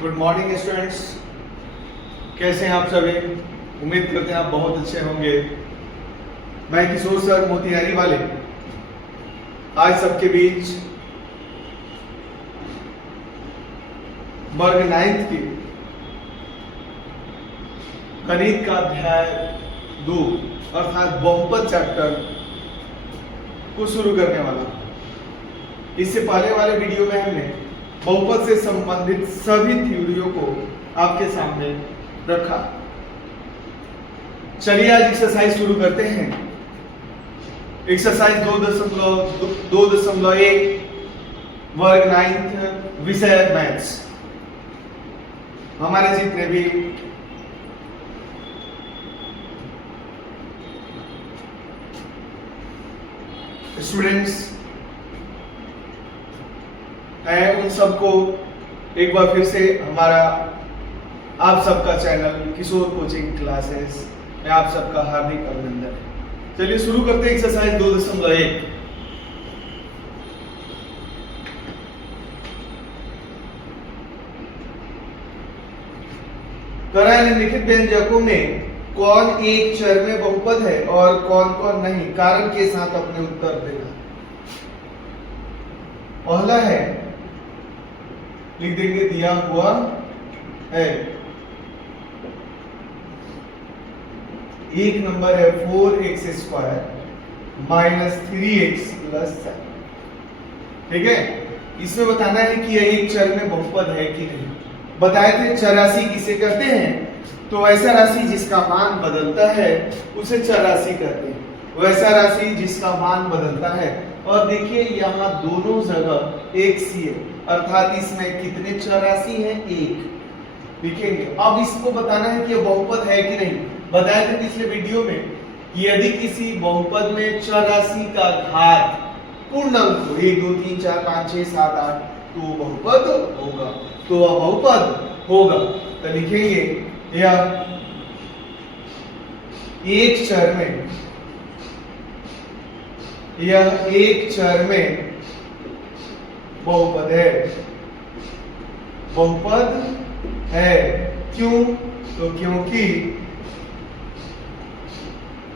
Good morning students, कैसे हैं आप सभी। उम्मीद करते हैं आप बहुत अच्छे होंगे। मैं किशोर सर मोतिहारी वाले आज सबके बीच वर्ग 9th की गणित का अध्याय 2 अर्थात बहुपद चैप्टर को शुरू करने वाला। इससे पहले वाले वीडियो में हमने बहुपद से संबंधित सभी थ्योरियों को आपके सामने रखा। चलिए आज एक्सरसाइज शुरू करते हैं। एक्सरसाइज 2.1 वर्ग 9th विषय मैथ्स। हमारे जितने भी स्टूडेंट्स हैं उन सबको एक बार फिर से हमारा आप सबका चैनल किशोर कोचिंग क्लासेस में आप सबका हार्दिक अभिनंदन है। चलिए शुरू करते हैं एक्सरसाइज 2.1। करा निम्नलिखित व्यंजकों में कौन एक चर में बहुपद है और कौन कौन नहीं, कारण के साथ अपने उत्तर देना। पहला है, लिख देंगे दिया हुआ है। एक नंबर है 4x² माइनस 3x प्लस 7। ठीक है, इसमें बताना है कि यह एक चर में बहुपद है कि नहीं। बताए थे चर राशि किसे कहते हैं, तो वैसा राशि जिसका मान बदलता है उसे चर राशि कहते हैं। वैसा राशि जिसका मान बदलता है। और देखिए यहाँ दोनों जगह एक सी है, अर्थात इसमें कितने चर राशि हैं, एक लिखेंगे। अब इसको बताना है कि यह बहुपद है कि नहीं। बताया था पिछले वीडियो में कि यदि किसी बहुपद में चर राशि का घात पूर्णांक हो 1 2 3 4 5 6 7 8 तो बहुपद होगा, तो वह बहुपद होगा। तो लिखेंगे यह एक चर में, यह एक चर में बहुपद है, बहुपद है। क्यों, तो क्योंकि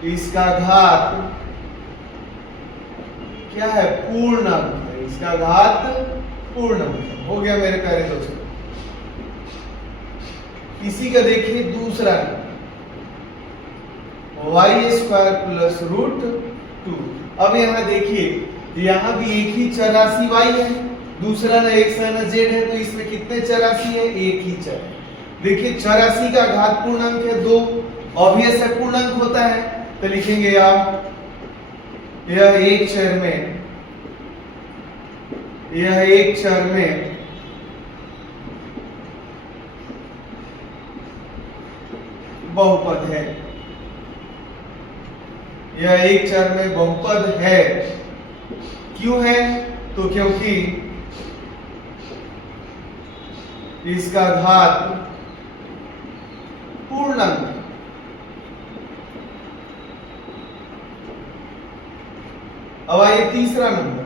इसका घात क्या है, पूर्णांक है। इसका घात पूर्णांक हो गया मेरे प्यारे दोस्तों। इसी का देखिए दूसरा y² प्लस √2। अब यहाँ देखिए यहाँ भी एक ही चर राशि y है, दूसरा ना x है ना z है, तो इसमें कितने चर राशि है, एक ही चर। देखिए चर राशि का घात पूर्णांक है 2, ऑब्वियस है पूर्णांक होता है। तो लिखेंगे आप यह एक चर में, यह एक चर में बहुपद है, यह एक चर में बहुपद है। क्यों है, तो क्योंकि इसका घात पूर्णांक। अब आइए तीसरा नंबर,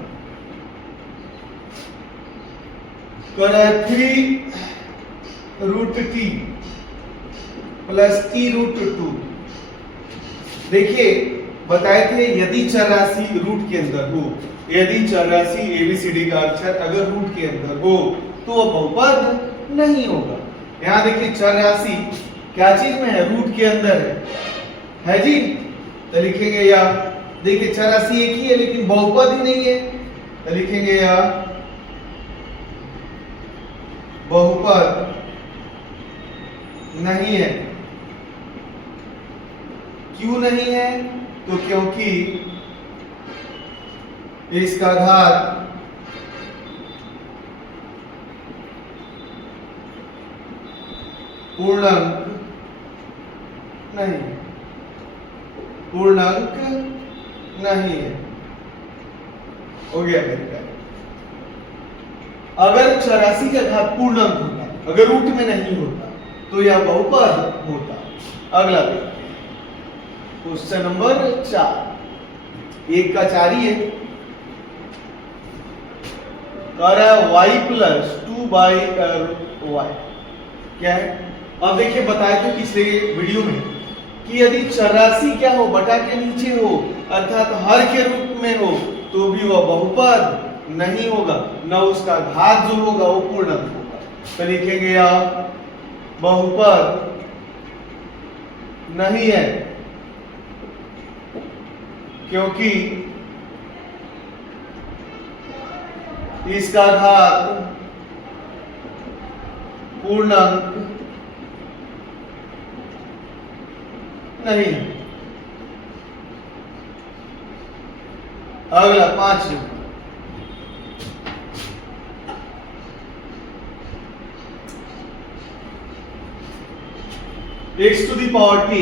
कर 3√t प्लस t√2। देखिए बताए थे यदि चर राशि रूट के अंदर हो, यदि चर राशि ABCD का अक्षर अगर रूट के अंदर हो तो वह बहुपद नहीं होगा। यहाँ देखिए चर राशि क्या चीज में है, रूट के अंदर है जी। तो लिखेंगे या देखिए चर राशि एक ही है लेकिन बहुपद ही नहीं है, तो लिखेंगे या बहुपद नहीं है। क्यों नहीं है, तो क्योंकि इसका घात पूर्णांक नहीं, पूर्णांक नहीं है। हो गया मेरे प्यारे। अगर चर राशि का घात पूर्णांक होता, अगर रूट में नहीं होता तो यह बहुपद होता। अगला देखते हैं क्वेश्चन नंबर 4। 1 का 4 ही है। कह रहा है y प्लस 2 बाई y। क्या है? अब देखिए बताए थे पिछले वीडियो में कि यदि चरराशि क्या हो, बटा के नीचे हो अर्थात हर के रूप में हो तो भी वह बहुपद नहीं होगा, न उसका घात जो होगा वो पूर्णांक होगा। तो लिखेंगे आप बहुपद नहीं है क्योंकि इसका घात पूर्णांक नहीं है। अगला 5 x to the power t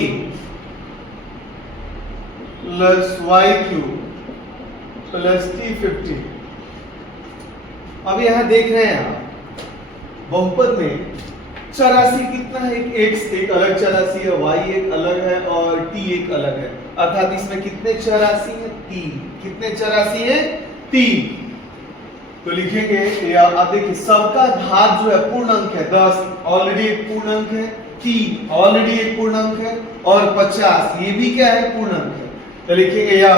plus y cube plus t50। अब यहां देख रहे हैं आप बहुपद में चरराशि कितना है, x एक अलग चरराशि है, y एक अलग है और t एक अलग है, अर्थात इसमें कितने चरराशि है? 3। कितने चरराशि है? 3। तो लिखेंगे या आप देखिए सबका घात जो है पूर्णांक है, 10 ऑलरेडी एक पूर्णांक है, 3 ऑलरेडी एक पूर्णांक है और 50 ये भी क्या है? पूर्णांक है। तो लिखेंगे या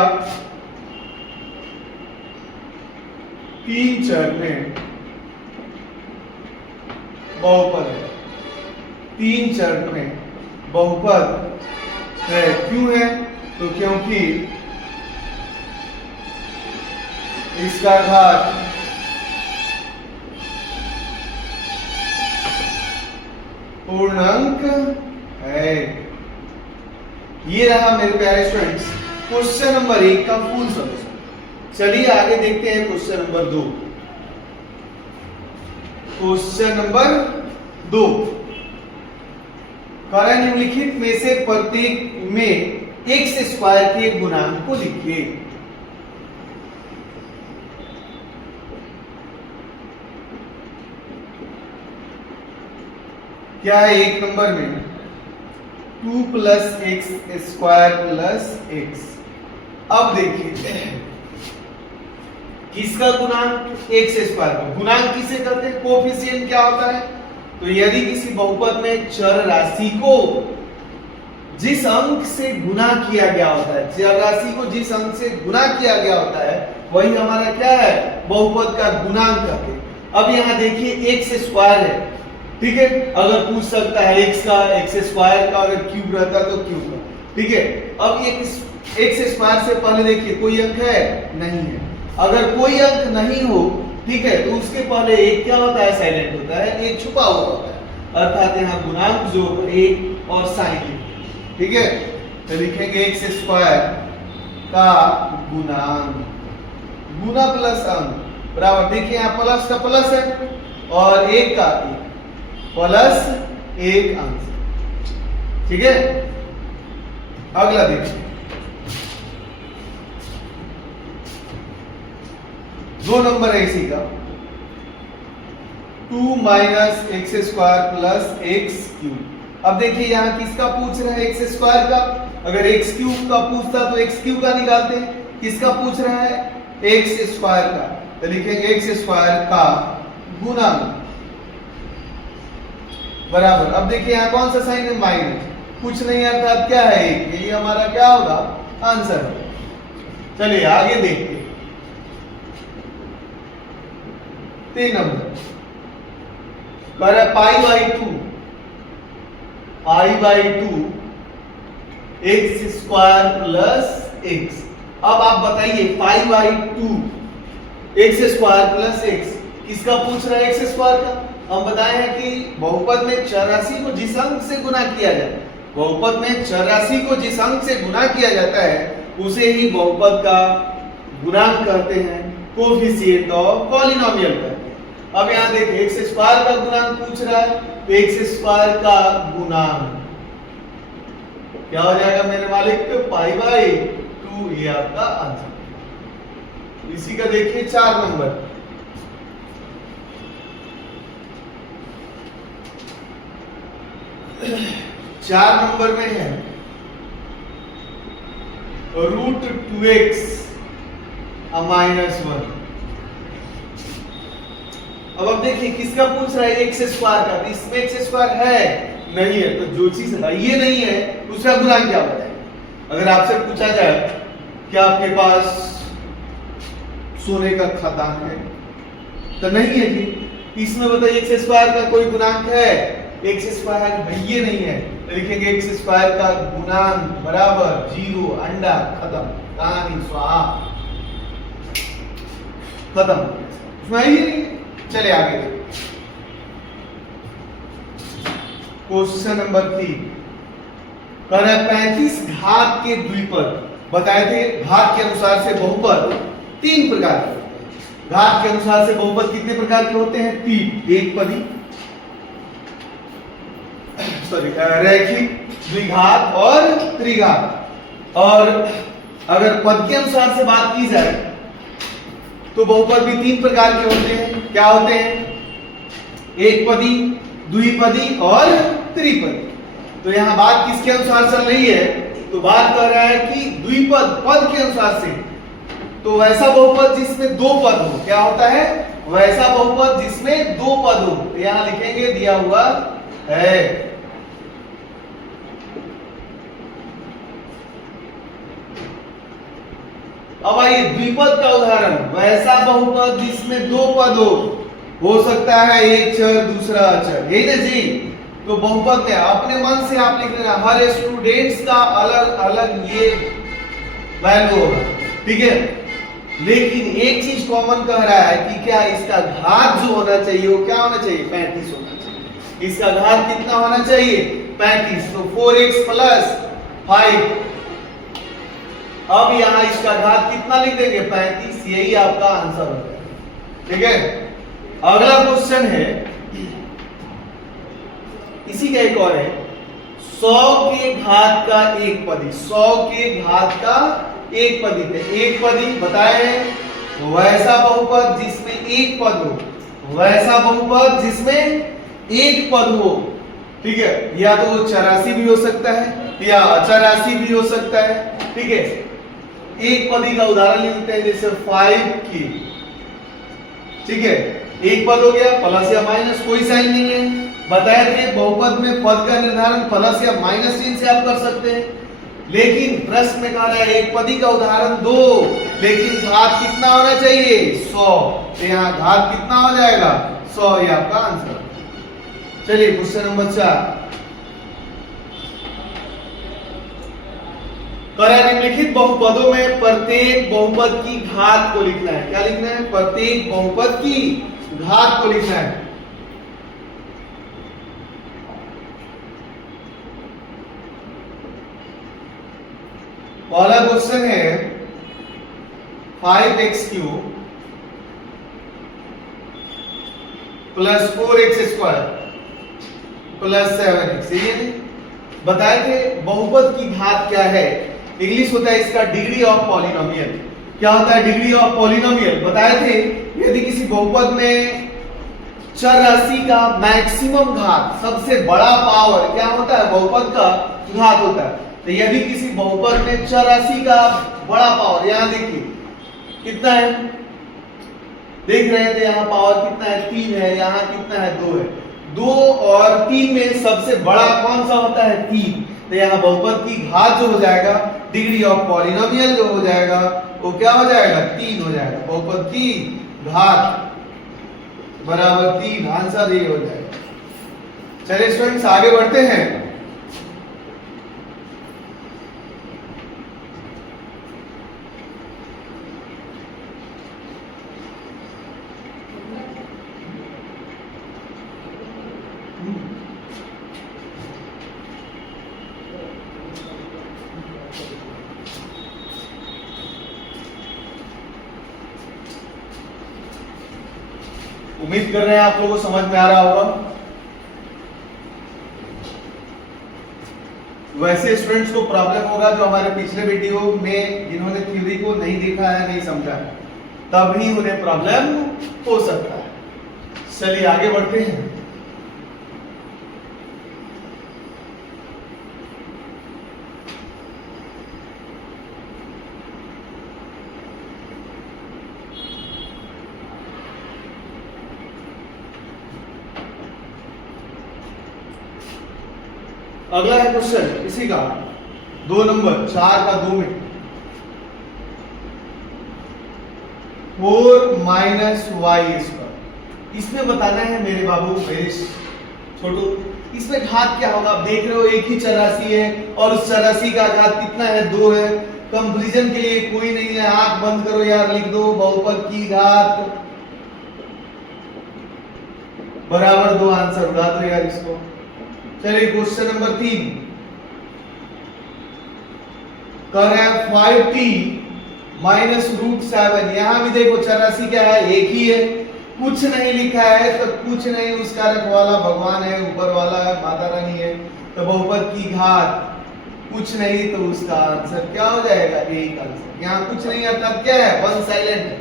3 चर में बहुपद है, 3 चर में बहुपद है। क्यों है? तो क्योंकि इसका घात पूर्णांक है। ये रहा मेरे प्यारे स्टूडेंट्स क्वेश्चन नंबर 1 का फुल सॉल्यूशन। चलिए आगे देखते हैं क्वेश्चन नंबर 2। क्वेश्चन नंबर 2 कारण निम्नलिखित में से प्रत्येक में x स्क्वायर के गुणांक को लिखिए। क्या है? 1 नंबर में 2 plus x square plus x. अब देखिए किसका गुणांक? एक्स स्क्वायर का। गुणांक किसे कहते हैं? कोफिशिएंट क्या होता है? तो यदि किसी बहुपद में चर राशि को जिस अंक से गुना किया गया होता है, चर राशि को जिस अंक से गुना किया गया होता है वही हमारा क्या है? बहुपद का गुणांक कहते हैं। अब यहाँ देखिए एक्स स्क्वायर है, ठीक है, अगर पूछ सकता है एक्स का, एक्स स्क्वायर का अगर क्यूब रहता तो क्यूब का, ठीक है। अब एक्स स्क्वायर से पहले देखिए कोई अंक है? नहीं है। अगर कोई अंक नहीं हो, ठीक है, तो उसके पहले एक क्या होता है? साइलेंट होता है, एक छुपा हुआ होता है, अर्थात यहाँ गुणांक जो एक और साइन, ठीक है। तो लिखेंगे एक्स स्क्वायर का गुणांक, गुना प्लस अंक बराबर, देखिए यहाँ प्लस का प्लस है और एक का प्लस एक अंक, ठीक है। अगला देखिए 2 नंबर है इसी का 2 minus x square plus x cube. अब देखिए यहाँ किसका पूछ रहा है? एक्स स्क्वायर का। अगर एक्स क्यूब का पूछता तो एक्स क्यूब का निकालते हैं। किसका पूछ रहा है? एक्स स्क्वायर का। तो लिखेंगे एक्स स्क्वायर का गुणांक बराबर, अब देखिए यहाँ कौन सा साइन है? माइनस, कुछ नहीं अर्थात क्या है? एक। यही हमारा क्या होगा? आंसर होगा। चलिए आगे देखते हैं 3 नंबर कह रहा है pi by two x square plus x. अब आप बताइए pi by two x square plus x किसका पूछ रहा है? एक्स स्क्वायर का। हम बताए हैं कि बहुपद में चर राशि को जिस अंक से गुना किया जाए, बहुपद में चर राशि को जिस अंक से गुना किया जाता है उसे ही बहुपद का गुणांक कहते हैं, कोफिशिएंट ऑफ पॉलिनोमियल कहते हैं। अब यहाँ देखिए एक्स स्क्वायर का गुणांक पूछ रहा है, तो एक्स स्क्वायर का गुणांक क्या हो जाएगा मेरे मालिक? पाई बाई टू, ये आपका आंसर। इसी का देखिए 4 नंबर 4 नंबर में है √2x - 1। अब आप देखिए किसका पूछ रहा है, एक्स स्क्वायर का, तो इसमें एक्स स्क्वायर है नहीं है, तो जो चीज ये नहीं है उसका गुणांक क्या बताएगा। अगर आपसे पूछा जाए कि आपके पास सोने का खदान है, तो नहीं है जी, इसमें बताइए एक्स स्क्वायर का कोई गुणांक है, एक्स स्क्वायर ये नहीं है, तो लिखेंगे एक्स स्क्वायर का गुणांक बराबर 0, अंडा खत्म, कहानी स्वाहा खत्म, उसमें ये नहीं है। चलिए आगे क्वेश्चन नंबर 3 कह रहा है 35 घात के द्विपद बताए थे। घात के अनुसार से बहुपद 3 प्रकार के होते हैं। घात के अनुसार से बहुपद कितने प्रकार के होते हैं? 3, एक पदी, सॉरी रैखिक, द्विघात और त्रिघात। और अगर पद के अनुसार से बात की जाए तो बहुपद भी 3 प्रकार के होते हैं। क्या होते हैं? एक पदी, द्विपदी और त्रिपदी। तो यहां बात किसके अनुसार चल रही है? तो बात कर रहा है कि द्विपद पद के अनुसार से, तो वैसा बहुपद जिसमें 2 पद हो। क्या होता है? वैसा बहुपद जिसमें 2 पद हो। तो यहां लिखेंगे दिया हुआ है। अब आइए द्विपद का उदाहरण, वैसा बहुपद जिसमें 2 पद हो सकता है एक चर दूसरा अचर, यही ना जी। तो बहुपद में अपने मन से आप लिख लेना, हर स्टूडेंट्स का अलग अलग ये वैल्यू होगा, ठीक है। लेकिन एक चीज कॉमन कह रहा है कि क्या इसका घात जो होना चाहिए वो क्या होना चाहिए? 35 होना चाहिए। इसका घात कितना होना चाहिए? 35। तो 4x + 5। अब यहां इसका घात कितना लिख देंगे? 35। यही आपका आंसर हो जाएगा, ठीक है। अगला क्वेश्चन है, इसी का एक और है, 100 के घात का एक पदी। 100 के घात का एक पदी थे। एक पदी बताए वैसा बहुपद जिसमें एक पद हो, वैसा बहुपद जिसमें एक पद हो, ठीक है। या तो वो चरासी भी हो सकता है या अचरासी भी हो सकता है, ठीक है। एक पदी का उदाहरण लेते हैं, जैसे 5 की, ठीक है। एक पद हो गया, प्लस या माइनस कोई साइन नहीं है। बताया थे बहुपद में पद का निर्धारण प्लस या माइनस चिन्ह से आप कर सकते हैं। लेकिन प्रश्न में कहा है एक पदी का उदाहरण 2, लेकिन घात कितना होना चाहिए? 100। तो यहाँ घात कितना हो जाएगा? 100। ये आपका आंसर। चलिए क्वेश्चन नंबर 4, निम्नलिखित बहुपदों में प्रत्येक बहुपद की घात को लिखना है। क्या लिखना है? प्रत्येक बहुपद की घात को लिखना है। पहला क्वेश्चन है 5x³ + 4x² + 7x। ये बताए थे बहुपद की घात क्या है? इंग्लिश होता है इसका डिग्री ऑफ पॉलिनोमियल। क्या होता है डिग्री ऑफ पॉलिनोमियल? बताए थे यदि किसी बहुपद में चर राशि का मैक्सिमम घात, सबसे बड़ा पावर क्या होता है? बहुपद का घात होता है। तो यदि किसी बहुपद में चर राशि का बड़ा पावर, यहां देखिए कितना है, देख रहे थे यहां पावर कितना है? 3 है। यहां कितना है? 2 है। 2 और 3 में सबसे बड़ा कौन सा होता है? 3। तो यहाँ बहुपद की घात जो हो जाएगा, डिग्री ऑफ पॉलिनोमियल जो हो जाएगा, वो क्या हो जाएगा? 3 हो जाएगा। बहुपद की घात बराबर 3, आंसर ये हो जाएगा। चलिए स्टूडेंट्स आगे बढ़ते हैं। उम्मीद कर रहे हैं आप लोगों को समझ में आ रहा होगा। वैसे स्टूडेंट्स को प्रॉब्लम होगा जो हमारे पिछले वीडियो में जिन्होंने थ्योरी को नहीं देखा है, नहीं समझा है, तब ही उन्हें प्रॉब्लम हो सकता है। चलिए आगे बढ़ते हैं। अगला है क्वेश्चन इसी का 2 नंबर 4 का 2 में 4 माइनस वाई स्क्वायर। इसमें बताना है मेरे बाबू मेरे छोटू, इसमें घात क्या होगा। आप देख रहे हो एक ही चौरासी है और उस चौरासी का घात कितना है 2 है। कंपैरिजन के लिए कोई नहीं है, आंख बंद करो यार, लिख दो बहुपद की घात बराबर 2, आंसर उड़ा दो यार इसको। चलिए क्वेश्चन नंबर 3 कर रहे हैं 5t माइनस रूट 7। यहां भी देखो चौरासी क्या है, एक ही है, कुछ नहीं लिखा है तो कुछ नहीं, उसका रखवाला भगवान है, ऊपर वाला है, माता रानी है, तो बहुपद की घात कुछ नहीं तो उसका आंसर क्या हो जाएगा, एक आंसर। यहाँ कुछ नहीं अर्थात क्या है, वन साइलेंट है।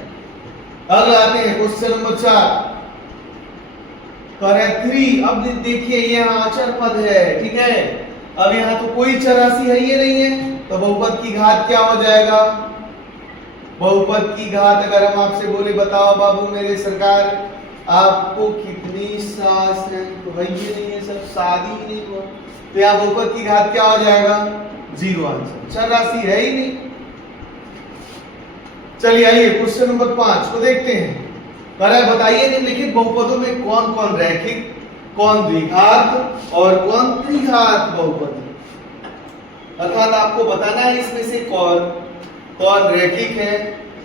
अगला आते हैं क्वेश्चन नंबर 4 करे 3। अब देखिए यहाँ अचर पद है, ठीक है। अब यहाँ तो कोई चौरासी है ये नहीं है, तो बहुपद की घात क्या हो जाएगा, बहुपद की घात अगर हम आपसे बोले बताओ बाबू मेरे सरकार आपको कितनी सास है, तो भाई ये नहीं है, सब शादी ही नहीं हुआ, तो यहाँ बहुपद की घात क्या हो जाएगा, 0 आंसर, चौरासी है ही नहीं। चलिए आइए क्वेश्चन नंबर 5 को देखते हैं। बताइए निम्नलिखित बहुपदों में कौन कौन रैखिक, कौन द्विघात और कौन त्रिघात बहुपद है। अर्थात आपको बताना है इसमें से कौन रैखिक है,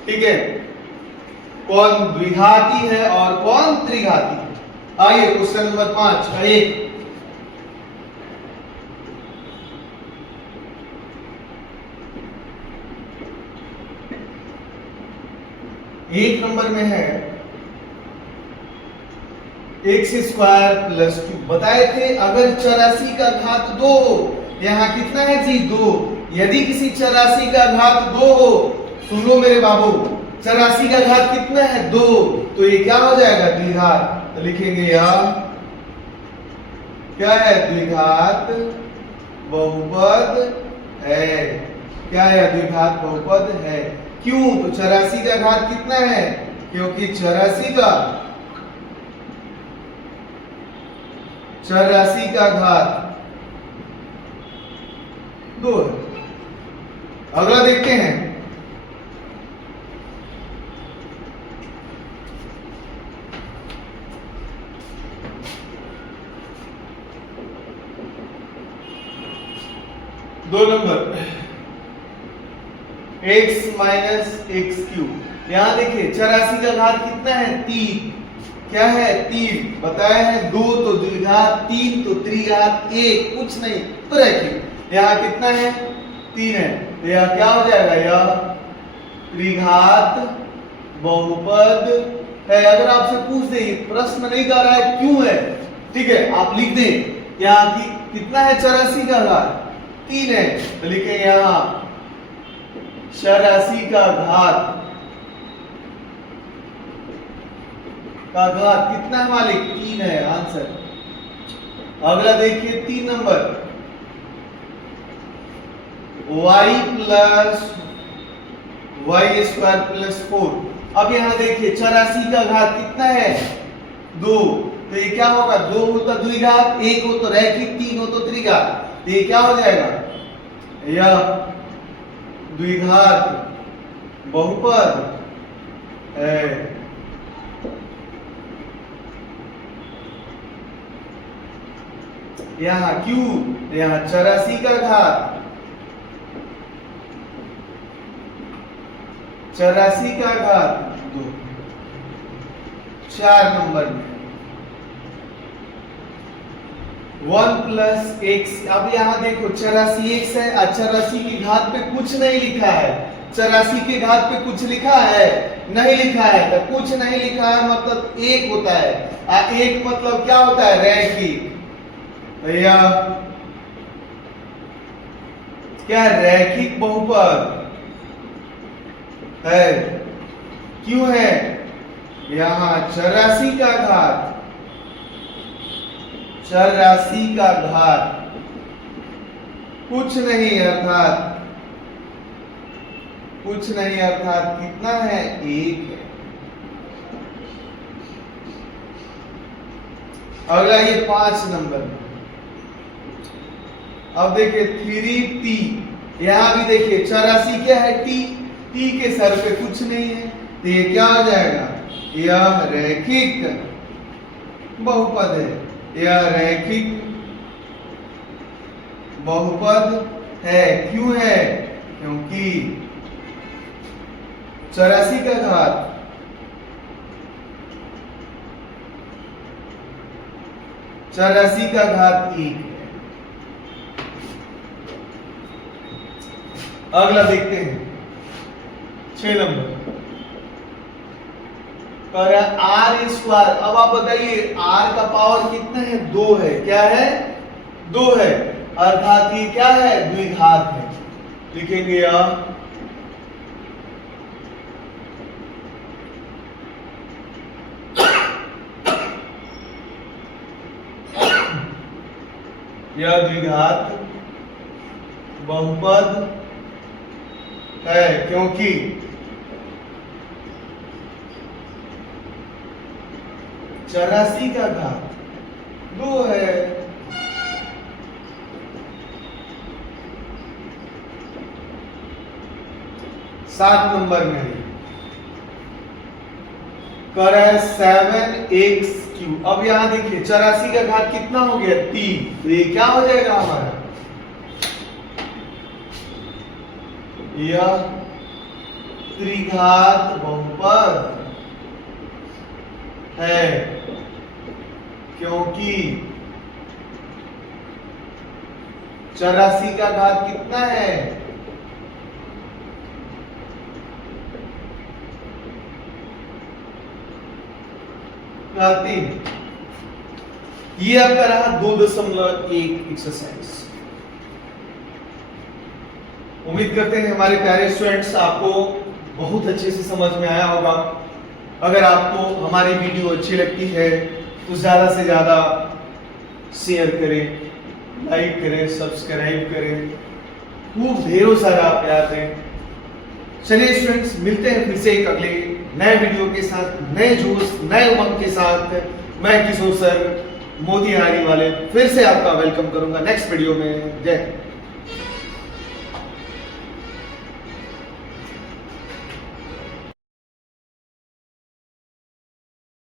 ठीक है, कौन द्विघाती है और कौन त्रिघाती है। आइए क्वेश्चन नंबर 5 का 1 नंबर में है x स्क्वायर प्लस 2। बताए थे अगर 84 का घात 2 हो, यहाँ कितना है जी 2, यदि किसी 84 का घात 2 हो, सुन लो मेरे बाबू 84 का घात कितना है 2, तो ये क्या हो जाएगा द्विघात। तो लिखेंगे यार क्या है, द्विघात बहुपद है, क्या है, द्विघात बहुपद है। क्यों, तो 84 का घात कितना है, क्योंकि 84 का घात 2 है। अगला देखते हैं दो number x minus x cube. यहां देखिए 84 का घात कितना है 3, क्या है 3, बताया है 2 तो द्विघात, 3 तो त्रिघात, 1 कुछ नहीं तो रैखिक। यहाँ कितना है 3 है, तो यह क्या हो जाएगा, यह त्रिघात बहुपद है। अगर आपसे पूछ दे प्रश्न नहीं कर रहा है क्यों है, ठीक है, आप लिख दें यहाँ की कितना है 84 का घात 3 है, तो लिखे यहाँ 84 का घात कितना है मालिक 3 है, आंसर। अगला देखिए 3 number y plus y square plus 4। अब यहाँ देखिए 84 का घात कितना है 2, तो ये क्या होगा, 2 हो तो द्विघात, 1 हो तो रैखिक, 3 हो तो त्रिघात, तो ये क्या हो जाएगा, यह द्विघात बहुपद है। यहाँ क्यू, यहाँ 84 का घात 2। 4 नंबर में 1 प्लस एक्स। अब यहाँ देखो 84 एक्स है, 84 की घात पे कुछ नहीं लिखा है, 84 के घात पे कुछ लिखा है नहीं लिखा है, तो कुछ नहीं लिखा है मतलब 1 होता है, 1 मतलब क्या होता है, रैखिक। भैया क्या रैखिक बहुपद है, क्यों है, यहाँ 84 का घात 84 का घात कुछ नहीं अर्थात कितना है 1 है। अगला ये 5 नंबर अब देखिए 3t, यहां भी देखिए 84 क्या है t, t के सर पे कुछ नहीं है तो ये क्या हो जाएगा, यह रैखिक बहुपद है, यह रैखिक बहुपद है। क्यों है, क्योंकि 84 का घात 84 का घात 1 है। अगला देखते हैं 6 नंबर पर आर स्क्वायर। अब आप बताइए आर का पावर कितना है, 2 है। क्या है, 2 है, अर्थात ये क्या है, द्विघात है। लिखेंगे यह द्विघात बहुपद है, क्योंकि चौरासी का घात 2 है। सात नंबर में कर है 7x³। अब यहां देखिए 84 का घात कितना हो गया, 3, तो ये क्या हो जाएगा हमारा, यह त्रिघात बहुपद है, क्योंकि 84 का घात कितना है, तीन। ये आपका रहा 2.1 एक्सरसाइज। उम्मीद करते हैं हमारे प्यारे स्टूडेंट्स आपको बहुत अच्छे से समझ में आया होगा। अगर आपको हमारी वीडियो अच्छी लगती है तो ज्यादा से ज्यादा शेयर करें, लाइक करें, सब्सक्राइब करें, खूब ढेरों सारा प्यार दें। चलिए स्टूडेंट्स, मिलते हैं फिर से एक अगले नए वीडियो के साथ, नए जोश, नए उमंग के साथ। मैं किशोर सर मोतिहारी वाले फिर से आपका वेलकम करूंगा नेक्स्ट वीडियो में। जय हिंद।